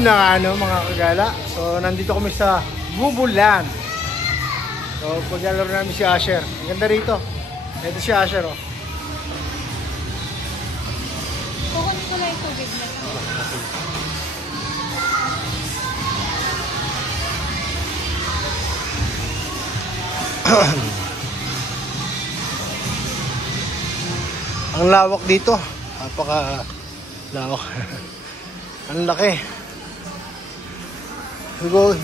Na ano mga kagala. So nandito kami sa Bubulan. So paglalaro namin si Asher. Ang ganda rito. Ito si Asher oh. Kukunin ko lang yung tubig na. Ang lawak dito. Napaka lawak. Ang laki. Go. You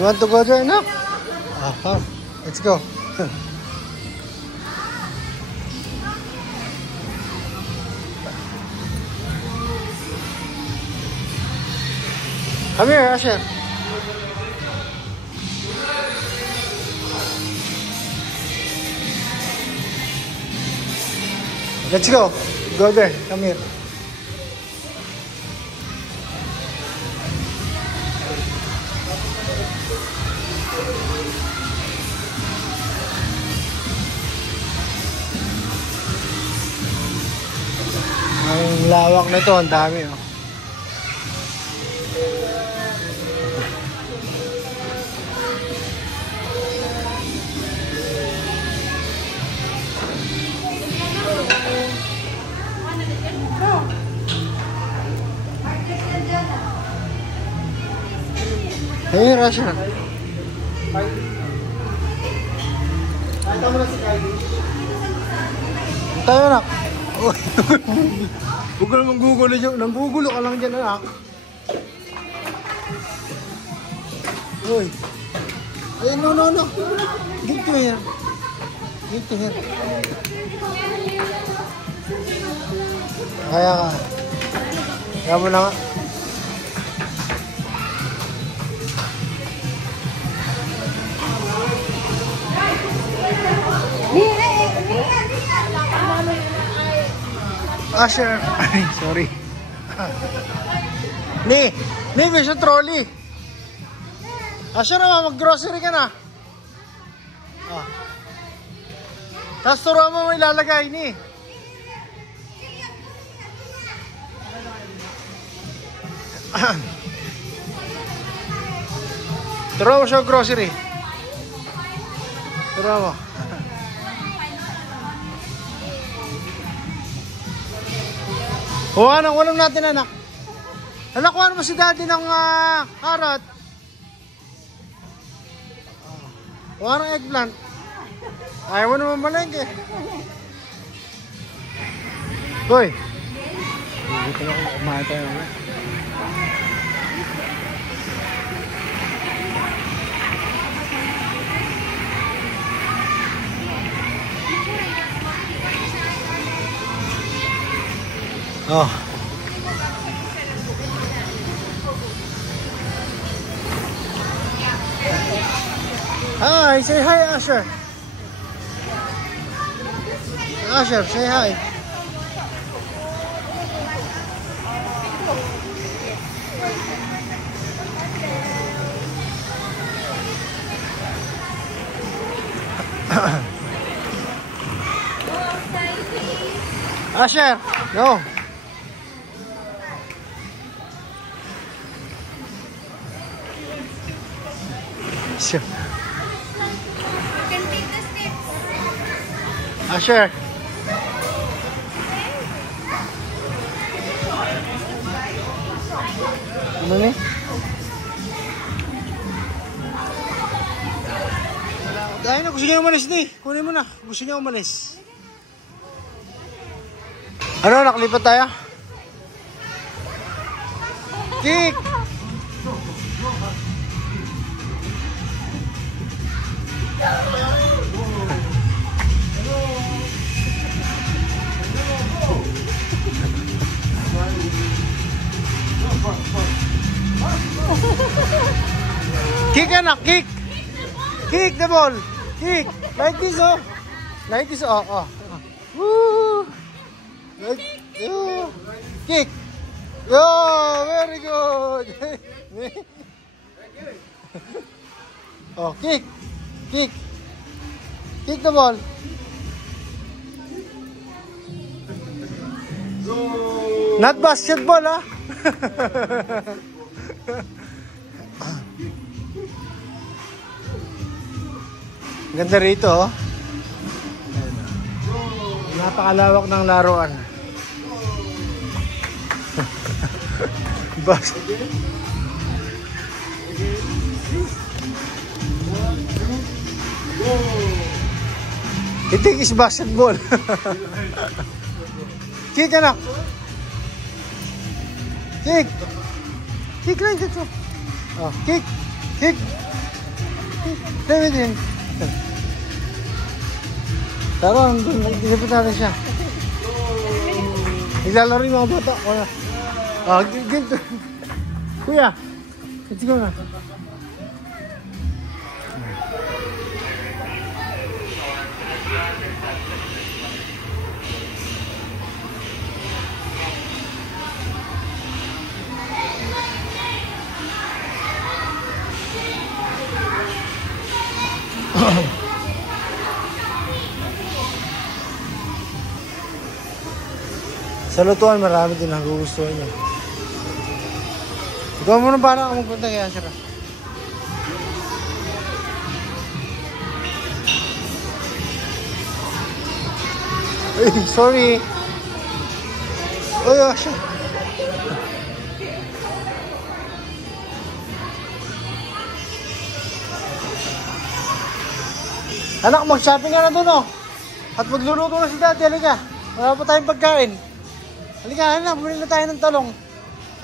want to go there now? Let's go. Come here, Asher. Let's go. Go there. Come here. Ang lawak nito, ang dami oh. Hey, Rasha. Tayo na. Huwag ka naman gugulo dyan. Nanggugulo ka lang dyan, anak. Uy. Ay, no. Get to here. Kaya ka. Kaya mo na nga. Asher. Ay, sorry. Ni, may sa trolley. Asher naman, mag-grocery ka na. Tapos turuan mo ilalagay, ni. Turuan mo siya grocery. Turuan mo. Kuha ng ulam natin, anak. Anak, kuha mo si daddy ng carrot. Kuha ng eggplant. Ayaw mo naman malengke. Hoy. Dito na kung kumain tayo. Oh. Hi, say hi, Asher. Asher, say hi. Asher, go. Sure. Asher. Ano ni? Dahil na, gusto niya umalis ni. Kunin mo na. Gusto niya umalis. Ano, nakalipat tayo? Kick! Kick, anak, kick! Kick the ball! Kick! Like this, oh! Like this, oh. Woo! Like, oh. Kick! Oh, very good! Oh, kick! Kick! Kick the ball! Not basketball, ah! Ganda rito, oh. Napakalawak ng laruan. Bas. I think it's basketball. Kick, anak. Kick. Kick lang dito. Oh, kick. Kick. Play with him. Tara, nilipit natin siya. Naglalaro yung mga bata. Ah, ganito. Kuya, let's go na. Sa lutuan, marami din ang gugustuhan niya. Ikaw muna para ka magpunta kay Asher. Ay, sorry. Oy, Asher. Anak, mag-shopping ka na doon, oh. At magluluto na si Daddy, halika. Wala pa tayong pagkain. Halika, halika, bumili na tayo ng talong.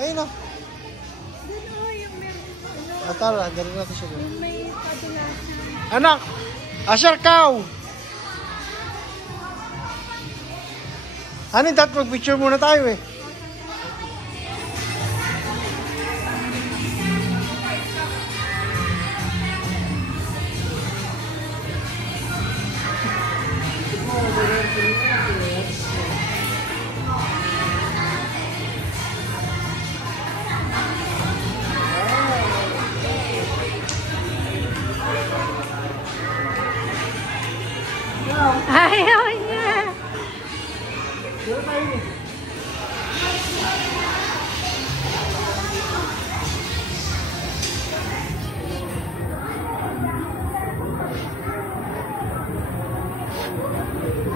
Ayun, oh. Tara, dali natin siya doon. May padulasan. Anak! Asher, cow! Ano, dapat mag-picture muna tayo, eh. Ayaw niya.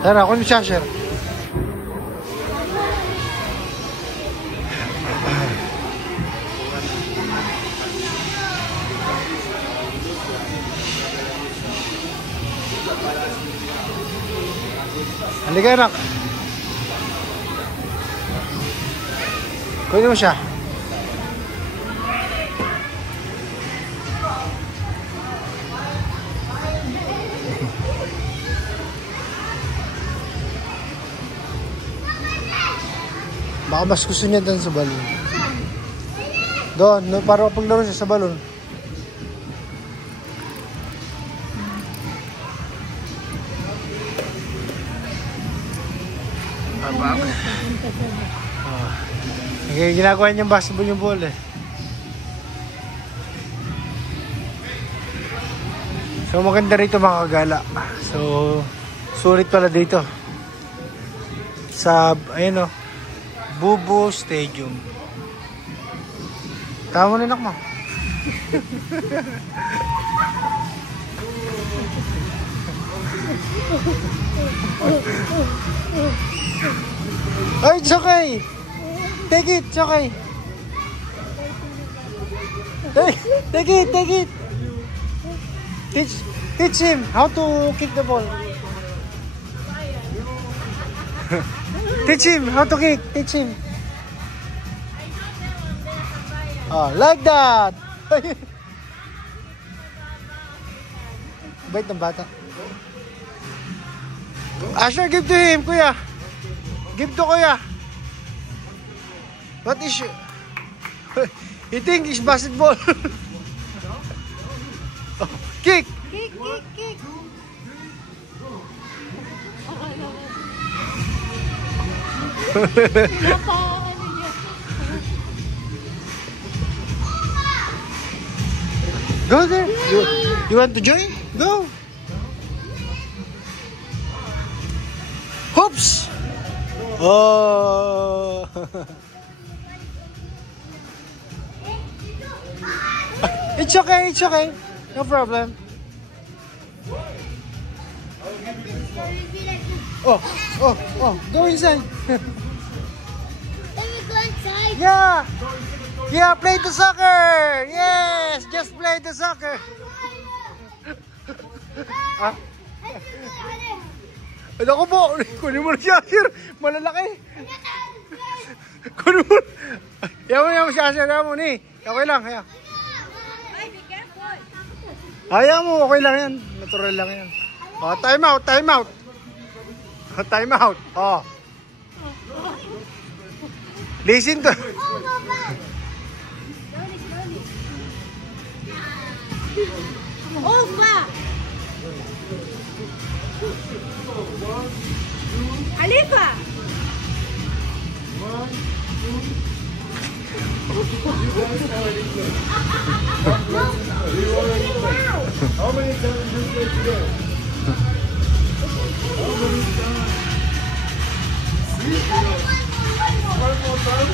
Tara, ako ni Asher. Halika, anak. Kunin mo siya. Baka mas gusto niya doon sa balon. Doon, para paglaro siya sa balon. Okay, ginagawa niyang basketball yung ball, eh. So maganda rito mga kagala. So sulit pala dito sa ayun, oh, Bubu Stadium. Tama na, anak mo. Ay, it's okay. Take it, it's okay. Take it. Teach him how to kick the ball. Teach him how to kick. Teach him. Oh, like that. Bait ng bata. Asher, give to him, kuya. Give to kuya. What is he think it's basketball? Oh, kick. Kick. Napa, ano niya? Go there. You want to join? Go. Hoops. Oh. It's okay, it's okay. No problem. Oh, go inside. Let me go inside. Yeah. Yeah, play the soccer. Yes, just play the soccer. Ah? Ako po, kunin mo na siya, sir. Malalaki. Kunin mo. Yaman mo siya, sir. Yaman mo ni. Okay lang, kaya. Ayaw mo, okay lang yan. Natural lang yan. Oh, time out, time out. Time out. Oh. Listen to. Opa! Alifa! How many times did you play today? How many times? One more time?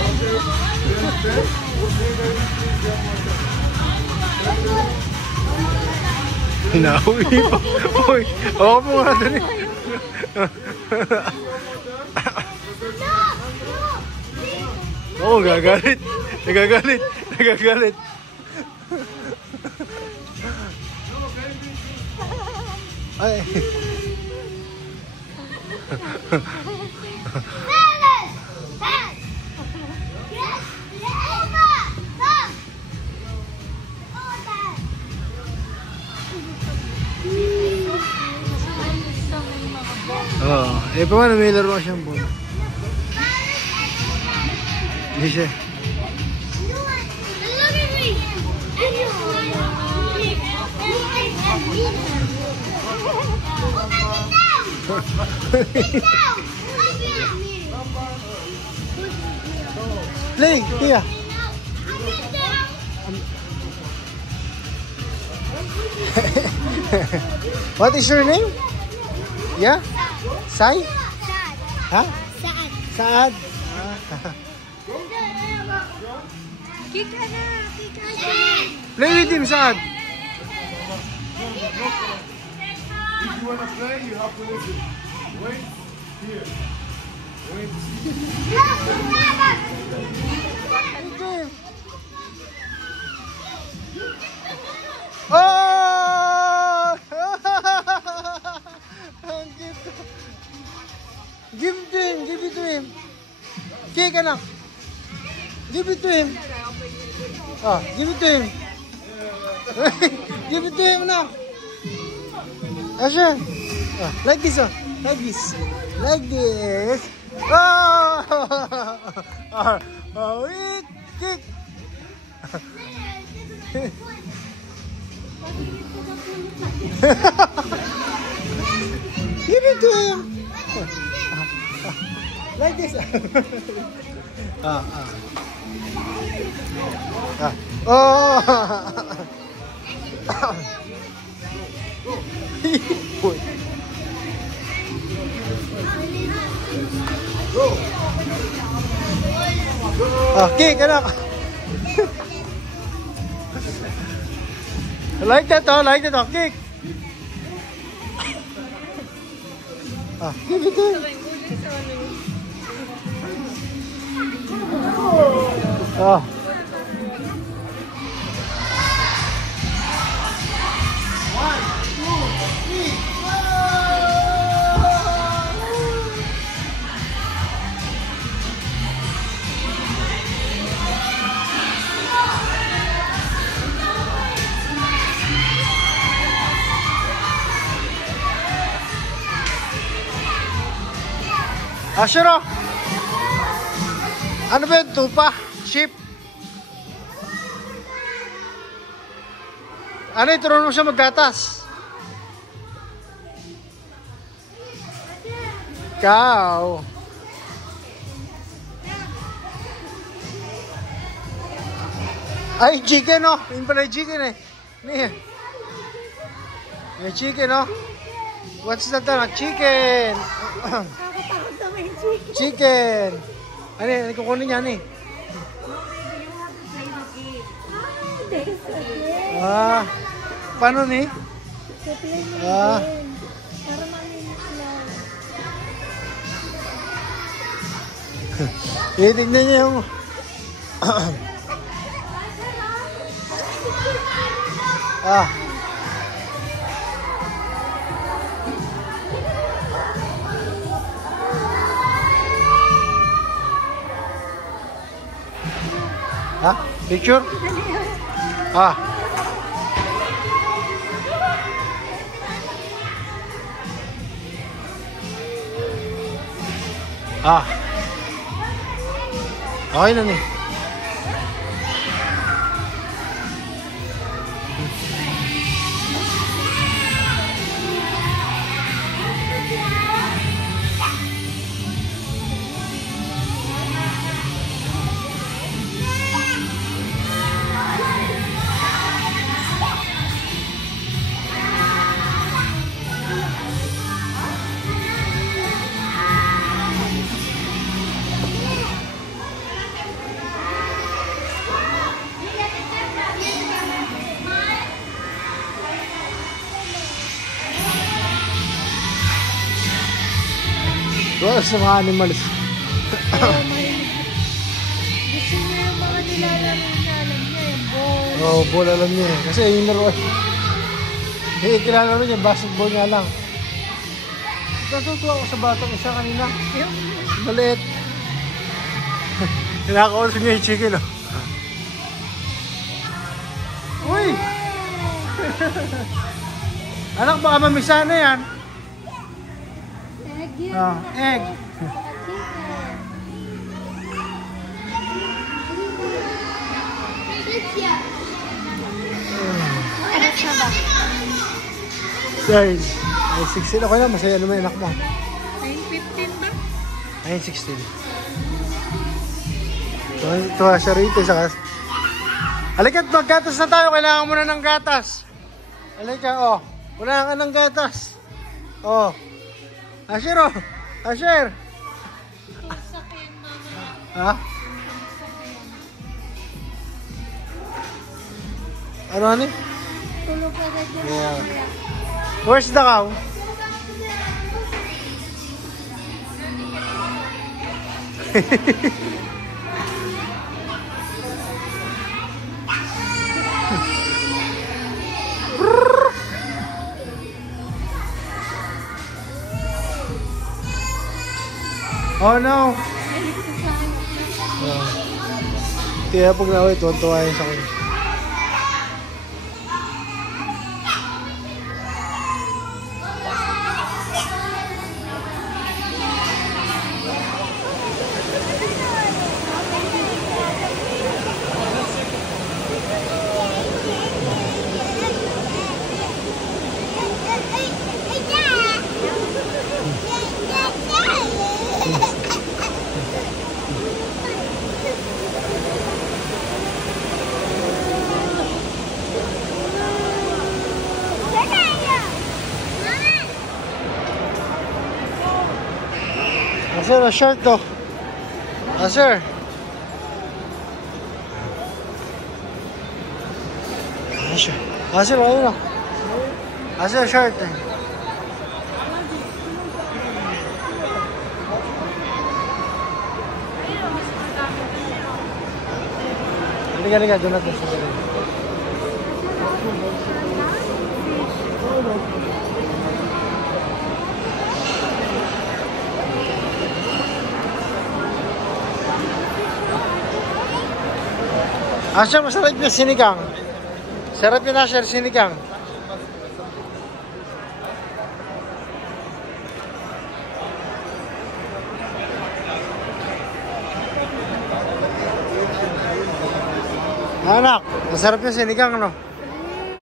Okay. Then, okay, baby, please get one more time. Nauwi pa. Uy, ako po nga dali. Oo, gagalit. Nagagalit. Nagagalit. Ay. Oo. Eh, paano may laro siyang ball? Hindi siya. Play, Tia. What is your name? Yeah? Sai? Ha? Saad. Kika na! Kika na! Play with him, Saad. If you want to play, you have to listen. Wait here. Wait. Oh! Ang cute. Give it to him. Give it to him. Kick, anak. Give it to him. Ah, give it to him. Give it to him, anak. Asher. Ah, like this, oh. Like this. Like this. Oh! Oh, wait. Kick. Give it to him. Like this. Ah. Oh. Okay, anak. Like that, oh, like that, oh, kick. Ah, give it to him. Oh. Ashero! Ano ba yun? Tupa? Sheep? Ano, ituruan mo siya maggatas? Cow. Ay, chicken, oh. Yun pala yung chicken, eh. May chicken, oh. What's that, chicken? Nakatakot naman yung chicken. Chicken. Ano, kukunin niya, ano, eh. Ah, paano ni? Ah. Para mamimiglaw. Tignan niyo yung... ah. Ha? Picture? Ah. Ah. Okay na ni. Doon sa mga animals. Gusto niya yung mga nilalaro niya. Alam niya yung ball. Oo, ball alam niya eh. Kasi yung laro eh, kilala rin niya, basketball nga lang. Natutuwa ako sa batang isa kanina. Maliit. Kinakausap niya yung chicken, oh. Uy! Anak, baka mamisa na yan. Egg yan. Ah, egg. Ano siya ba? Guys, ay 16 ako na. Masaya naman yung anak mo. 9:15 ba? Ay, 16. Tuwa siya rito sa kas. Halika't maggatas na tayo. Kailangan mo na ng gatas. Halika, oh. Wala ka ng gatas. Oh. Asher, oh. Asher. Sakyan, mama. Ha? Ano, ano? Tulog ka na dyan. Yeah. Where's the cow? Oh no! Kaya pag naway, tuwan-tuwa yun sa kuya. Asir, a shirt to. Asir. Asir. Asir, ayun na. Asir, shirt. Halika, doon natin sa sarili. Asher, masarap yung sinigang. Sarap yun, Asher, sinigang. Anak, masarap yung sinigang, no?